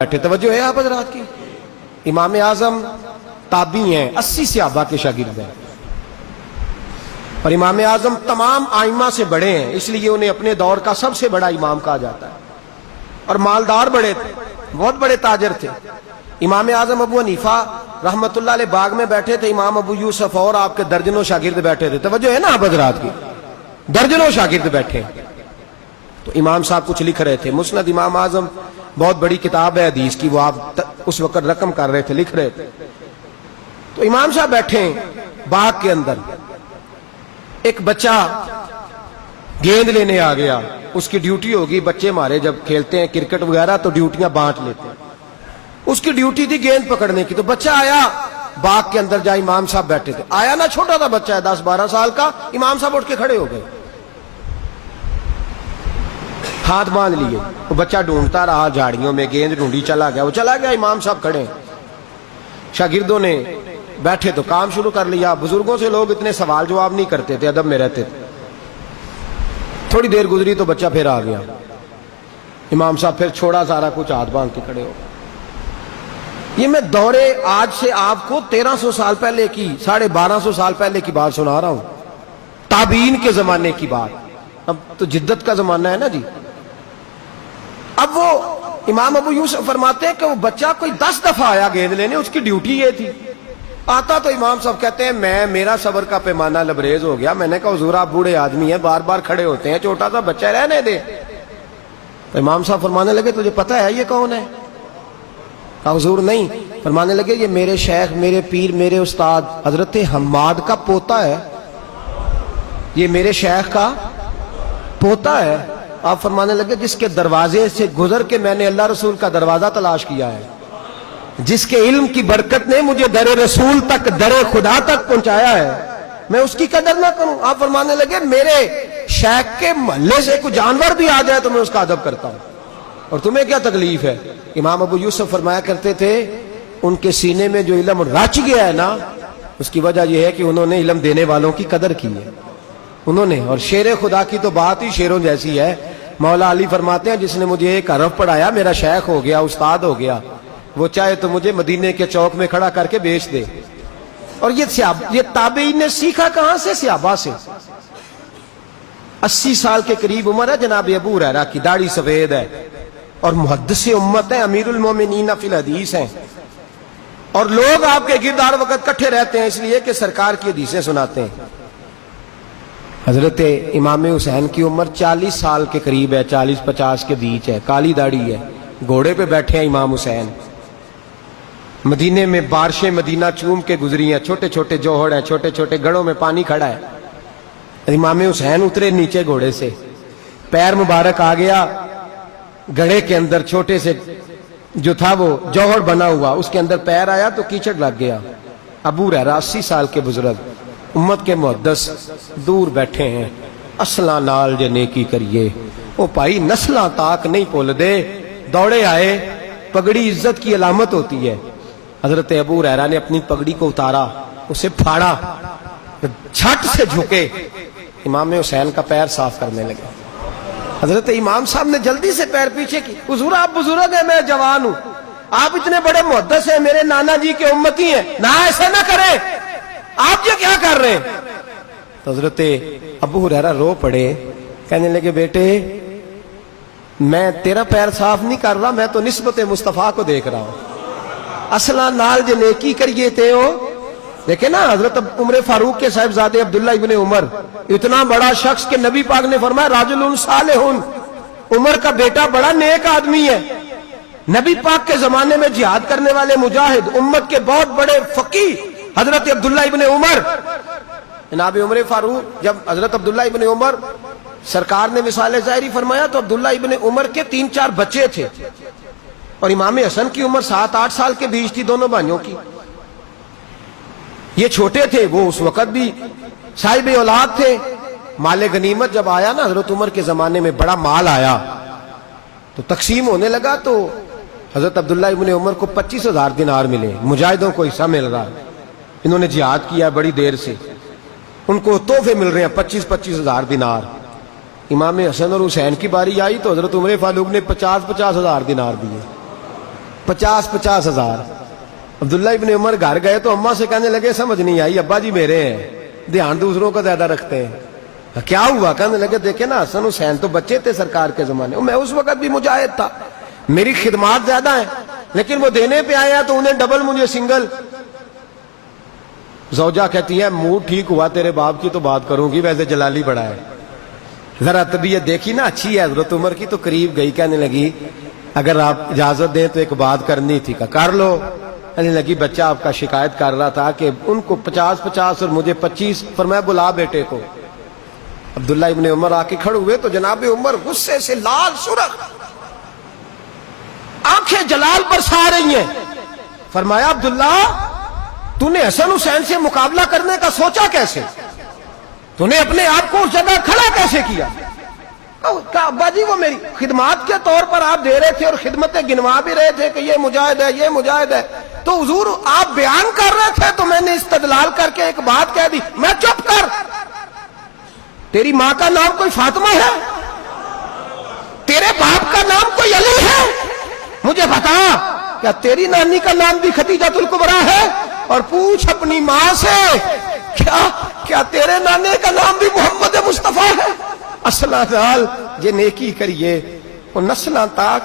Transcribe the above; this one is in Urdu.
بیٹھے. توجہ ہے آپ حضرات کی. امام اعظم تابعی ہیں, 80 صحابہ کے شاگرد ہیں, اور امام اعظم تمام ائمہ سے بڑے ہیں, اس لیے انہیں اپنے دور کا سب سے بڑا امام کہا جاتا ہے, اور مالدار بڑے تھے, بہت بڑے تاجر تھے. امام اعظم ابو حنیفہ رحمت اللہ علیہ باغ میں بیٹھے تھے, امام ابو یوسف اور آپ کے درجنوں شاگرد بیٹھے تھے. توجہ ہے نا آپ حضرات کی, درجنوں شاگرد بیٹھے. تو امام صاحب کچھ لکھ رہے تھے. مسند امام اعظم بہت بڑی کتاب ہے حدیث کی, وہ آپ اس وقت رقم کر رہے تھے, لکھ رہے تھے. تو امام صاحب بیٹھے باغ کے اندر, ایک بچہ گیند لینے آ گیا. اس کی ڈیوٹی ہوگی, بچے ہمارے جب کھیلتے ہیں کرکٹ وغیرہ تو ڈیوٹیاں بانٹ لیتے ہیں, اس کی ڈیوٹی تھی گیند پکڑنے کی. تو بچہ آیا باغ کے اندر, جا امام صاحب بیٹھے تھے, آیا نا, چھوٹا تھا بچہ ہے, 10-12 سال کا. امام صاحب اٹھ کے کھڑے ہو گئے, ہاتھ باندھ لیے. وہ بچہ ڈھونڈتا رہا جھاڑیوں میں, گیند ڈھونڈی, چلا گیا. وہ چلا گیا, امام صاحب کھڑے. شاگردوں نے بیٹھے تو کام شروع کر لیا. بزرگوں سے لوگ اتنے سوال جواب نہیں کرتے تھے, ادب میں رہتے تھے. تھوڑی دیر گزری تو بچہ پھر آ گیا. امام صاحب پھر چھوڑا سارا کچھ, ہاتھ باندھ کے کھڑے ہو. یہ میں دورے آج سے آپ کو 1300 سال پہلے کی, 1250 سال پہلے کی بات سنا رہا ہوں, تابعین کے زمانے کی بات. اب تو جدت کا زمانہ ہے نا جی. اب وہ امام ابو یوسف فرماتے ہیں کہ وہ بچہ کوئی 10 دفعہ آیا گیند لینے, اس کی ڈیوٹی یہ تھی. آتا تو امام صاحب کہتے ہیں میرا صبر کا پیمانہ لبریز ہو گیا. میں نے کہا حضور آپ بوڑھے آدمی ہیں, بار بار کھڑے ہوتے ہیں, چھوٹا سا بچہ رہنے دے. تو امام صاحب فرمانے لگے تجھے پتہ ہے یہ کون ہے؟ کہا حضور نہیں. فرمانے لگے یہ میرے شیخ, میرے پیر, میرے استاد حضرت حماد کا پوتا ہے, یہ میرے شیخ کا پوتا ہے. آپ فرمانے لگے جس کے دروازے سے گزر کے میں نے اللہ رسول کا دروازہ تلاش کیا ہے, جس کے علم کی برکت نے مجھے در رسول تک, در خدا تک پہنچایا ہے, میں اس کی قدر نہ کروں. آپ فرمانے لگے میرے شیخ کے محلے سے کوئی جانور بھی آ جائے تو میں اس کا ادب کرتا ہوں, اور تمہیں کیا تکلیف ہے؟ امام ابو یوسف فرمایا کرتے تھے ان کے سینے میں جو علم رچ گیا ہے نا, اس کی وجہ یہ ہے کہ انہوں نے علم دینے والوں کی قدر کی ہے انہوں نے. اور شیر خدا کی تو بات ہی شیروں جیسی ہے. مولا علی فرماتے ہیں جس نے مجھے ایک حرف پڑھایا میرا شیخ ہو گیا, استاد ہو گیا, وہ چاہے تو مجھے مدینے کے چوک میں کھڑا کر کے بیچ دے. اور یہ تابعین نے سیکھا کہاں سے؟ صحابہ سے. 80 سال کے قریب عمر ہے جناب ابو ہریرہ کی, داڑھی سفید ہے, اور محدث امت ہے, امیر المومنین فی الحدیث ہیں, اور لوگ آپ کے گرد ہر وقت کٹھے رہتے ہیں اس لیے کہ سرکار کی حدیثیں سناتے ہیں. حضرت امام حسین کی عمر 40 سال کے قریب ہے, 40-50 کے بیچ ہے, کالی داڑھی ہے, گھوڑے پہ بیٹھے ہیں امام حسین. مدینے میں بارشیں مدینہ چوم کے گزری ہیں, چھوٹے چھوٹے جوہڑ ہیں, چھوٹے چھوٹے گڑوں میں پانی کھڑا ہے. امام حسین اترے نیچے گھوڑے سے, پیر مبارک آ گیا گڑھے کے اندر, چھوٹے سے جو تھا وہ جوہر بنا ہوا, اس کے اندر پیر آیا تو کیچڑ لگ گیا. ابو ہریرہ 80 سال کے بزرگ, امت کے محدث, دور بیٹھے ہیں. اصلاں نال جے نیکی کریے, او بھائی نسلاں تاک نہیں بھول دے. دوڑے آئے, پگڑی عزت کی علامت ہوتی ہے. حضرت ابو ہریرہ نے اپنی پگڑی کو اتارا, اسے پھاڑا, جھٹ سے جھکے, امام حسین کا پیر صاف کرنے لگے. حضرت امام صاحب نے جلدی سے پیر پیچھے کی. حضور آپ بزرگ ہیں, میں جوان ہوں, آپ اتنے بڑے محدث ہیں, میرے نانا جی کے امتی ہیں, نہ ایسا نہ کریں, آپ یہ کیا کر رہے ہیں؟ تو حضرت ابو ہریرہ رو پڑے, کہنے لگے بیٹے میں تیرا پیر صاف نہیں کر رہا, میں تو نسبت مصطفیٰ کو دیکھ رہا ہوں. اصلاں نال جے نیکی کریے تے ہو. دیکھیں نا حضرت عمر فاروق کے صاحبزادے عبداللہ ابن عمر, اتنا بڑا شخص کہ نبی پاک نے فرمایا راجل صالح, عمر کا بیٹا بڑا نیک آدمی ہے. نبی پاک کے زمانے میں جہاد کرنے والے مجاہد, امت کے بہت بڑے فقیہ حضرت عبداللہ ابن عمر. جناب عمر فاروق, جب حضرت عبداللہ ابن عمر سرکار نے وصال ظاہری فرمایا تو عبداللہ ابن عمر کے 3-4 بچے تھے, اور امام حسن کی عمر 7-8 سال کے بیچ تھی دونوں بھائیوں کی. یہ چھوٹے تھے, وہ اس وقت بھی صاحب اولاد تھے. مال غنیمت جب آیا نا حضرت عمر کے زمانے میں, بڑا مال آیا تو تقسیم ہونے لگا, تو حضرت عبداللہ ابن عمر کو 25,000 دینار ملے, مجاہدوں کو حصہ مل رہا, انہوں نے جہاد کیا بڑی دیر سے, ان کو تحفے مل رہے ہیں 25,000 دینار. امام حسن اور حسین کی باری آئی تو حضرت عمر فاروق نے 50,000 دینار دیے. 50 ہزار. عبداللہ ابن عمر گھر گئے تو اماں سے کہنے لگے سمجھ نہیں آئی, ابا جی میرے ہیں, دھیان دوسروں کا زیادہ رکھتے ہیں. کیا ہوا؟ کہنے لگے دیکھیں نا حسن حسین تو بچے تھے سرکار کے زمانے, میں اس وقت بھی مجاہد تھا, میری خدمات زیادہ ہیں, لیکن وہ دینے پہ آیا تو انہیں ڈبل مجھے سنگل. زوجہ کہتی ہے موڈ ٹھیک ہوا تیرے باپ کی تو بات کروں گی, ویسے جلالی بڑا ہے. ذرا طبیعت دیکھی نا اچھی ہے حضرت عمر کی, تو قریب گئی, کہنے لگی اگر آپ اجازت دیں تو ایک بات کرنی تھی. کر لو. کہنے لگی بچہ آپ کا شکایت کر رہا تھا کہ ان کو 50 اور مجھے 25, فرمایا بلا بیٹے کو. عبداللہ ابن عمر آ کے کھڑے ہوئے تو جناب عمر غصے سے لال سرخ, آنکھیں جلال برسا رہی ہیں. فرمایا عبداللہ تو نے حسن حسین سے مقابلہ کرنے کا سوچا کیسے؟ تو نے اپنے آپ کو اس جگہ کھڑا کیسے کیا؟ ابا جی وہ میری خدمات کے طور پر آپ دے رہے تھے اور خدمتیں گنوا بھی رہے تھے کہ یہ مجاہد ہے, یہ مجاہد ہے, تو حضور آپ بیان کر رہے تھے تو میں نے استدلال کر کے ایک بات کہہ دی. میں چپ کر, تیری ماں کا نام کوئی فاطمہ ہے؟ تیرے باپ کا نام کوئی علی ہے؟ مجھے بتا کیا تیری نانی کا نام بھی ختیجہ الکبریٰ ہے؟ اور پوچھ اپنی ماں سے کیا تیرے نانے کا نام بھی محمد مصطفیٰ ہے؟ اصلا دال جے نیکی کریے وہ نسلاں تاک